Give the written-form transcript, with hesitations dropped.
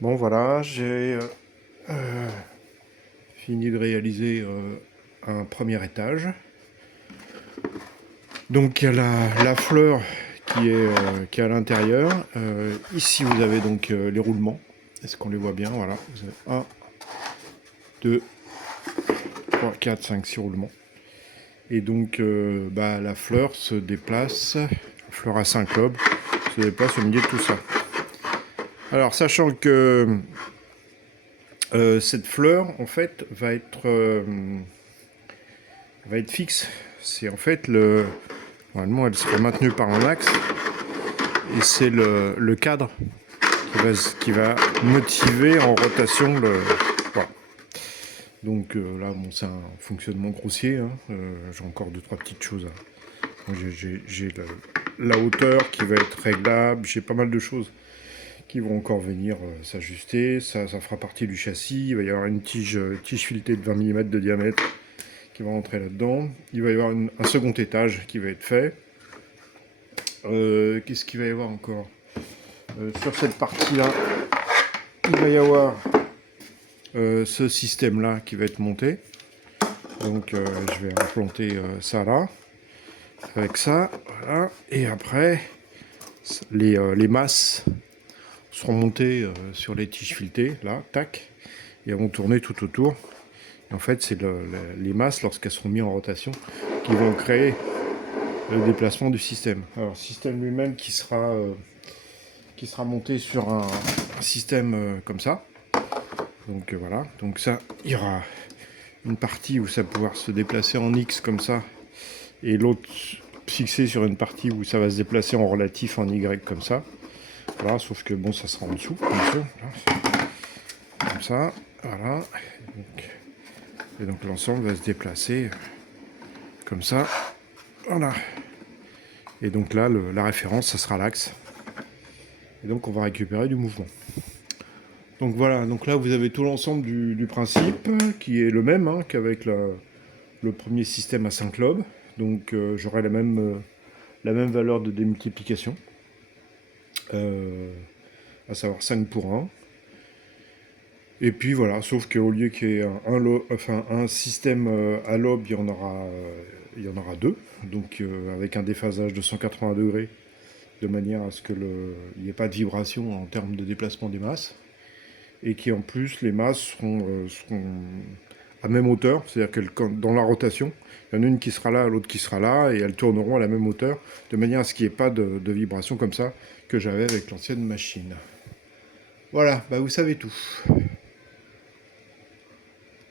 Bon voilà, j'ai fini de réaliser un premier étage. Donc il y a la fleur qui est à l'intérieur. Ici vous avez donc les roulements. Est-ce qu'on les voit bien? Voilà, vous avez 1, 2, 3, 4, 5, 6 roulements. Et donc la fleur se déplace, la fleur à 5 lobes, se déplace au milieu de tout ça. Alors sachant que cette fleur en fait va être fixe. C'est en fait normalement elle sera maintenue par un axe et c'est le cadre qui va motiver en rotation voilà. Donc là bon c'est un fonctionnement grossier, hein. J'ai encore 2-3 petites choses j'ai la hauteur qui va être réglable, j'ai pas mal de choses qui vont encore venir s'ajuster, ça fera partie du châssis. Il va y avoir une tige filetée de 20 mm de diamètre qui va rentrer là-dedans. Il va y avoir un second étage qui va être fait. Qu'est-ce qu'il va y avoir encore sur cette partie-là, il va y avoir ce système-là qui va être monté. Donc je vais implanter ça là, avec ça, voilà. Et après, les masses seront montées sur les tiges filetées, là, tac, et elles vont tourner tout autour. En fait, c'est les masses, lorsqu'elles seront mises en rotation, qui vont créer le déplacement du système. Alors, le système lui-même qui sera monté sur un système comme ça. Donc voilà, donc ça, il y aura une partie où ça va pouvoir se déplacer en X comme ça, et l'autre fixé sur une partie où ça va se déplacer en relatif en Y comme ça. Voilà, sauf que bon, ça sera en dessous, bien sûr. Voilà. Comme ça, voilà. Et donc l'ensemble va se déplacer comme ça, voilà. Et donc là, la référence, ça sera l'axe. Et donc on va récupérer du mouvement. Donc voilà, donc là vous avez tout l'ensemble du principe qui est le même hein, qu'avec le premier système à 5 lobes. Donc j'aurai la même valeur de démultiplication, à savoir 5 pour 1. Et puis voilà, sauf qu'au lieu qu'il y ait un système à lobe, il y en aura 2. Donc avec un déphasage de 180 degrés, de manière à ce qu'il n'y ait pas de vibration en termes de déplacement des masses. Et qui en plus, les masses seront à même hauteur, c'est-à-dire que dans la rotation, il y en a une qui sera là, l'autre qui sera là, et elles tourneront à la même hauteur, de manière à ce qu'il n'y ait pas de vibration comme ça que j'avais avec l'ancienne machine. Voilà, bah vous savez tout.